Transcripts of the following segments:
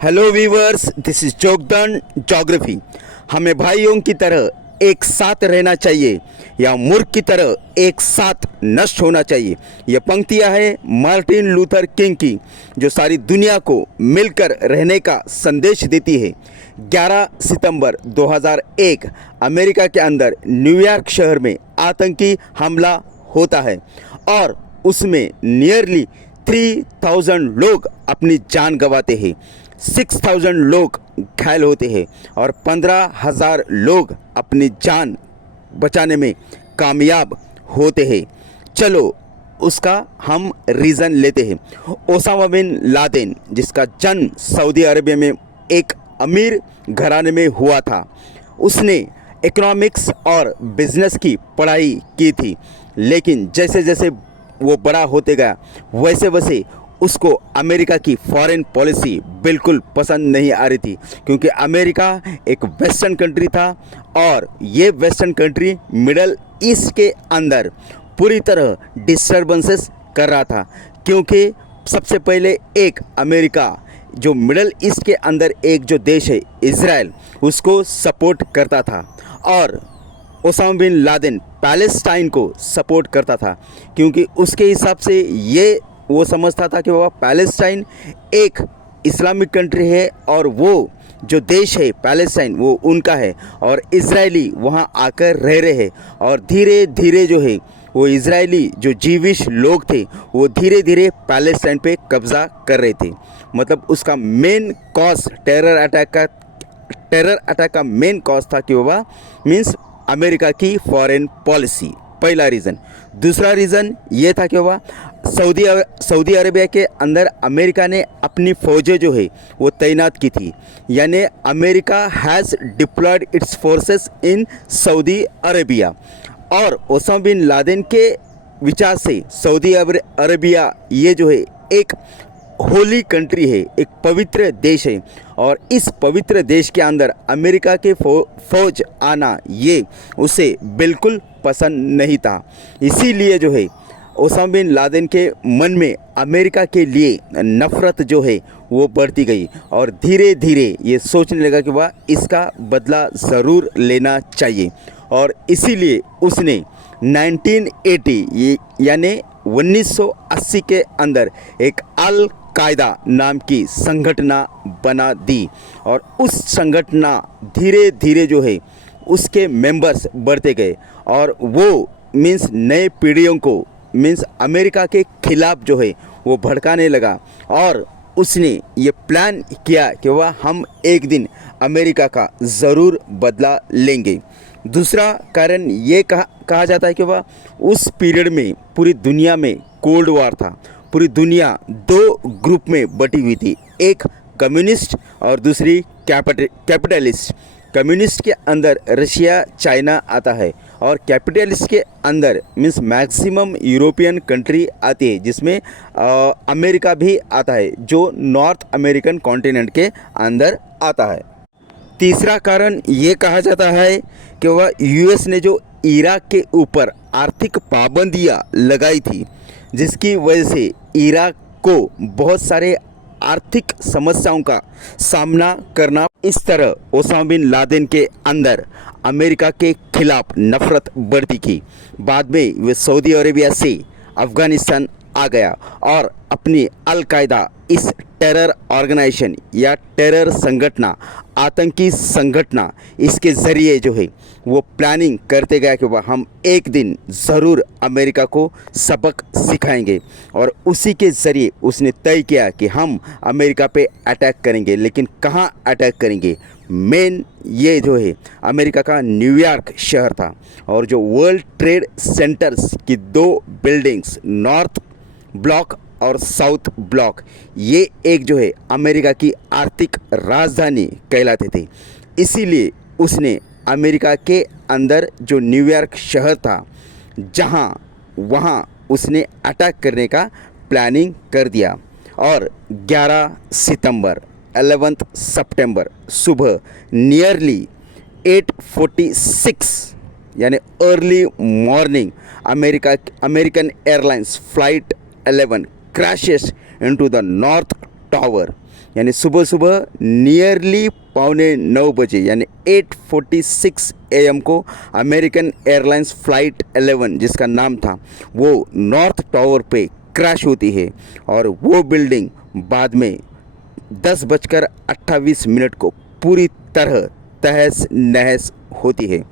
Hello viewers, this is Jogdan geography. हमें भाइयों की तरह एक साथ रहना चाहिए या मूर्ख की तरह एक साथ नष्ट होना चाहिए। ये पंक्तियाँ हैं मार्टिन लूथर किंग की, जो सारी दुनिया को मिलकर रहने का संदेश देती है। 11 सितंबर 2001 अमेरिका के अंदर न्यूयॉर्क शहर में आतंकी हमला होता है और उसमें नियरली 3000 लोग अपनी जान गंवाते हैं, 6000 लोग घायल होते हैं और 15,000 लोग अपनी जान बचाने में कामयाब होते हैं। चलो उसका हम रीज़न लेते हैं। ओसामा बिन लादेन, जिसका जन्म सऊदी अरबिया में एक अमीर घराने में हुआ था, उसने इकोनॉमिक्स और बिजनेस की पढ़ाई की थी, लेकिन जैसे जैसे वो बड़ा होते गया वैसे वैसे उसको अमेरिका की फॉरेन पॉलिसी बिल्कुल पसंद नहीं आ रही थी, क्योंकि अमेरिका एक वेस्टर्न कंट्री था और ये वेस्टर्न कंट्री मिडल ईस्ट के अंदर पूरी तरह डिस्टर्बेंसेस कर रहा था। क्योंकि सबसे पहले एक अमेरिका जो मिडल ईस्ट के अंदर एक जो देश है इज़राइल, उसको सपोर्ट करता था और ओसामा बिन लादेन पैलेस्टाइन को सपोर्ट करता था, क्योंकि उसके हिसाब से ये वो समझता था कि बाबा पैलेस्टाइन एक इस्लामिक कंट्री है और वो जो देश है पैलेस्टाइन वो उनका है और इजरायली वहाँ आकर रह रहे हैं। और धीरे धीरे जो है वो इजरायली जो जीविश लोग थे वो धीरे धीरे पैलेस्टाइन पे कब्ज़ा कर रहे थे। मतलब उसका मेन कॉज टेरर अटैक का मेन कॉज था कि बाबा मीन्स अमेरिका की फॉरेन पॉलिसी, पहला रीज़न। दूसरा रीज़न ये था कि बाबा सऊदी अरेबिया के अंदर अमेरिका ने अपनी फ़ौजें जो है वो तैनात की थी, यानी America has deployed its forces in Saudi Arabia. और ओसामा बिन लादेन के विचार से सऊदी अरेबिया ये जो है एक होली कंट्री है, एक पवित्र देश है और इस पवित्र देश के अंदर अमेरिका के फौज आना ये उसे बिल्कुल पसंद नहीं था। इसीलिए जो है ओसामा बिन लादेन के मन में अमेरिका के लिए नफ़रत जो है वो बढ़ती गई और धीरे धीरे ये सोचने लगा कि वाह इसका बदला ज़रूर लेना चाहिए। और इसीलिए उसने 1980 यानी 1980 के अंदर एक अल कायदा नाम की संगठना बना दी और उस संगठना धीरे धीरे जो है उसके मेंबर्स बढ़ते गए और वो मीन्स नए पीढ़ियों को मीन्स अमेरिका के खिलाफ जो है वो भड़काने लगा और उसने ये प्लान किया कि वह हम एक दिन अमेरिका का ज़रूर बदला लेंगे। दूसरा कारण ये कहा जाता है कि वह उस पीरियड में पूरी दुनिया में कोल्ड वॉर था। पूरी दुनिया दो ग्रुप में बटी हुई थी, एक कम्युनिस्ट और दूसरी कैपिटलिस्ट। कम्युनिस्ट के अंदर रशिया चाइना आता है और कैपिटलिस्ट के अंदर मीन्स मैक्सिमम यूरोपियन कंट्री आती है, जिसमें अमेरिका भी आता है जो नॉर्थ अमेरिकन कॉन्टिनेंट के अंदर आता है। तीसरा कारण ये कहा जाता है कि वह यूएस ने जो इराक के ऊपर आर्थिक पाबंदियाँ लगाई थी, जिसकी वजह से इराक को बहुत सारे आर्थिक समस्याओं का सामना करना। इस तरह ओसामा बिन लादेन के अंदर अमेरिका के खिलाफ नफ़रत बढ़ती की। बाद में वे सऊदी अरेबिया से अफ़गानिस्तान आ गया और अपनी अल कायदा इस टेरर ऑर्गेनाइजेशन या टेरर संगठना, आतंकी संगठना, इसके ज़रिए जो है वो प्लानिंग करते गया कि वह हम एक दिन ज़रूर अमेरिका को सबक सिखाएंगे और उसी के ज़रिए उसने तय किया कि हम अमेरिका पे अटैक करेंगे। लेकिन कहाँ अटैक करेंगे? मेन ये जो है अमेरिका का न्यूयॉर्क शहर था और जो वर्ल्ड ट्रेड सेंटर्स की दो बिल्डिंग्स, नॉर्थ ब्लॉक और साउथ ब्लॉक, ये एक जो है अमेरिका की आर्थिक राजधानी कहलाते थे। इसीलिए उसने अमेरिका के अंदर जो न्यूयॉर्क शहर था वहाँ उसने अटैक करने का प्लानिंग कर दिया और 11 सितंबर 11 सितंबर सुबह नियरली 8:46 यानी early morning American airlines flight 11 crashes into the north tower यानी सुबह सुबह नियरली 8:45 यानी 8:46 AM को अमेरिकन एयरलाइंस फ़्लाइट 11 जिसका नाम था वो नॉर्थ टावर पे क्रैश होती है और वो बिल्डिंग बाद में 10:28 को पूरी तरह तहस नहस होती है।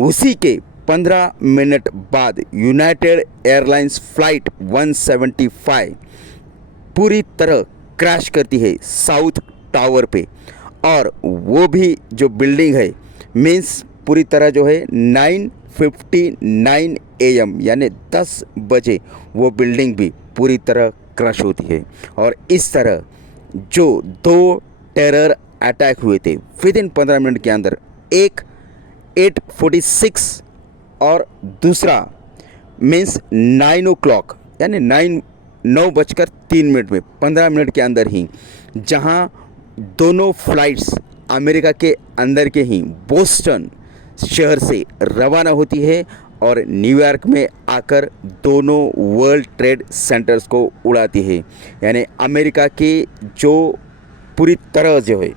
उसी के 15 मिनट बाद यूनाइटेड एयरलाइंस फ़्लाइट 175 पूरी तरह क्रैश करती है साउथ टावर पे और वो भी जो बिल्डिंग है मीन्स पूरी तरह जो है 9:59 AM यानी 10 बजे वो बिल्डिंग भी पूरी तरह क्रश होती है। और इस तरह जो 2 टेरर अटैक हुए थे विद इन 15 मिनट के अंदर, एक 8:46 और दूसरा मीन्स 9 o'clock यानी 9:03 में 15 मिनट के अंदर ही, जहां दोनों फ्लाइट्स अमेरिका के अंदर के ही बोस्टन शहर से रवाना होती है और न्यूयॉर्क में आकर दोनों वर्ल्ड ट्रेड सेंटर्स को उड़ाती है। यानी अमेरिका के जो पूरी तरह जो है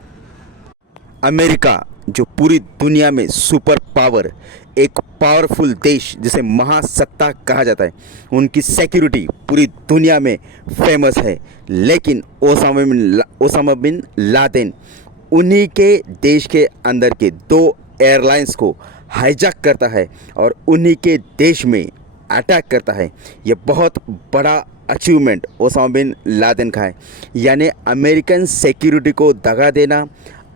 अमेरिका जो पूरी दुनिया में सुपर पावर, एक पावरफुल देश जिसे महासत्ता कहा जाता है, उनकी सिक्योरिटी पूरी दुनिया में फेमस है। लेकिन ओसामा बिन लादेन उन्हीं के देश के अंदर के 2 एयरलाइंस को हाईजैक करता है और उन्हीं के देश में अटैक करता है। ये बहुत बड़ा अचीवमेंट ओसामा बिन लादेन का है। यानी अमेरिकन सिक्योरिटी को दगा देना,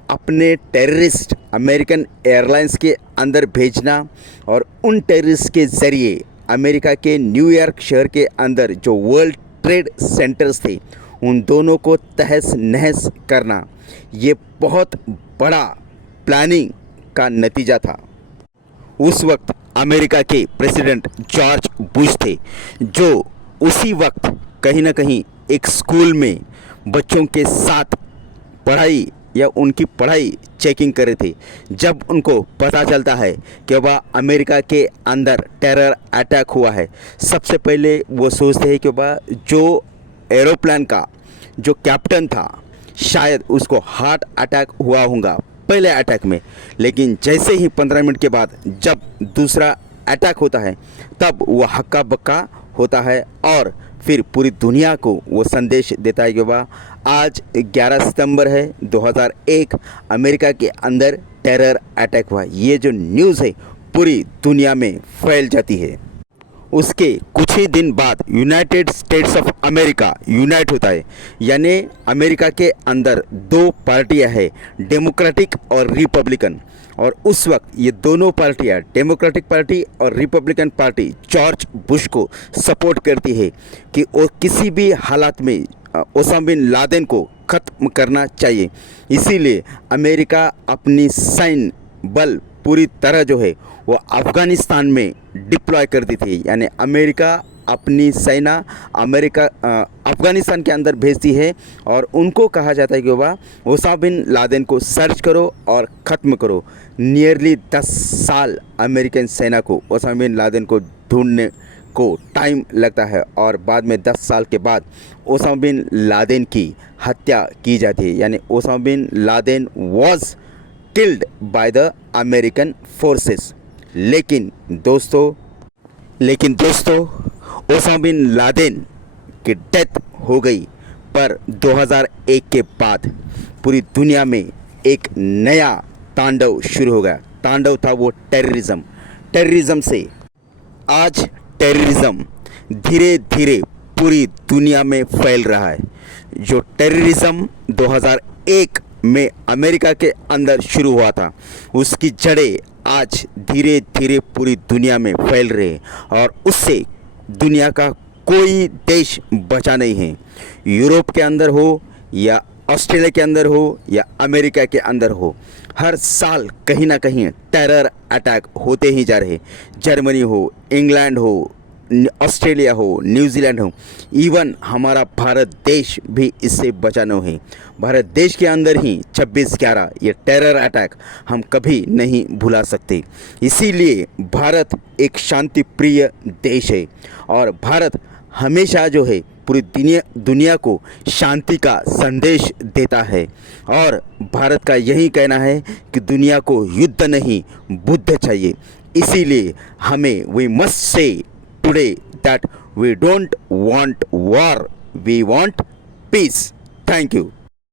अपने टेररिस्ट अमेरिकन एयरलाइंस के अंदर भेजना और उन टेररिस्ट के ज़रिए अमेरिका के न्यूयॉर्क शहर के अंदर जो वर्ल्ड ट्रेड सेंटर्स थे उन दोनों को तहस नहस करना, ये बहुत बड़ा प्लानिंग का नतीजा था। उस वक्त अमेरिका के प्रेसिडेंट जॉर्ज बुश थे, जो उसी वक्त कहीं ना कहीं एक स्कूल में बच्चों के साथ पढ़ाई या उनकी पढ़ाई चेकिंग कर रहे थे। जब उनको पता चलता है कि वह अमेरिका के अंदर टेरर अटैक हुआ है, सबसे पहले वो सोचते हैं कि वह जो एरोप्लेन का जो कैप्टन था शायद उसको हार्ट अटैक हुआ होगा पहले अटैक में। लेकिन जैसे ही 15 मिनट के बाद जब दूसरा अटैक होता है तब वो हक्का बक्का होता है और फिर पूरी दुनिया को वो संदेश देता है कि वह आज 11 सितंबर है 2001 अमेरिका के अंदर टेरर अटैक हुआ। ये जो न्यूज़ है पूरी दुनिया में फैल जाती है। उसके कुछ ही दिन बाद United states of America unite होता है। यानी अमेरिका के अंदर 2 पार्टियां हैं, डेमोक्रेटिक और रिपब्लिकन। और उस वक्त ये दोनों पार्टियां, डेमोक्रेटिक पार्टी और रिपब्लिकन पार्टी, जॉर्ज बुश को सपोर्ट करती है कि वो किसी भी हालात में ओसामा बिन लादेन को ख़त्म करना चाहिए। इसीलिए अमेरिका अपनी सैन्य बल पूरी तरह जो है वो अफ़गानिस्तान में डिप्लॉय कर दी थी। यानी अमेरिका अपनी सेना अफ़गानिस्तान के अंदर भेजती है और उनको कहा जाता है कि वह ओसामा बिन लादेन को सर्च करो और ख़त्म करो। नियरली 10 साल अमेरिकन सेना को ओसामा बिन लादेन को ढूंढने को टाइम लगता है और बाद में 10 साल के बाद ओसामा बिन लादेन की हत्या की जाती है। यानी Osama bin Laden was killed by the American forces. लेकिन दोस्तों ओसामा बिन लादेन की डेथ हो गई, पर 2001 के बाद पूरी दुनिया में एक नया तांडव शुरू हो गया। तांडव था वो टेररिज्म से। आज टेररिज्म धीरे धीरे पूरी दुनिया में फैल रहा है। जो टेररिज्म 2001 में अमेरिका के अंदर शुरू हुआ था, उसकी जड़ें आज धीरे धीरे पूरी दुनिया में फैल रहे हैं और उससे दुनिया का कोई देश बचा नहीं है। यूरोप के अंदर हो या ऑस्ट्रेलिया के अंदर हो या अमेरिका के अंदर हो, हर साल कहीं ना कहीं टेरर अटैक होते ही जा रहे। जर्मनी हो, इंग्लैंड हो, ऑस्ट्रेलिया हो, न्यूजीलैंड हो, इवन हमारा भारत देश भी इससे बचा नहीं है। भारत देश के अंदर ही 26/11 ये टेरर अटैक हम कभी नहीं भुला सकते। इसीलिए भारत एक शांति प्रिय देश है और भारत हमेशा जो है पूरी दुनिया को शांति का संदेश देता है। और भारत का यही कहना है कि दुनिया को युद्ध नहीं बुद्ध चाहिए। इसीलिए हमें we must say today that we don't want war, we want peace. Thank you.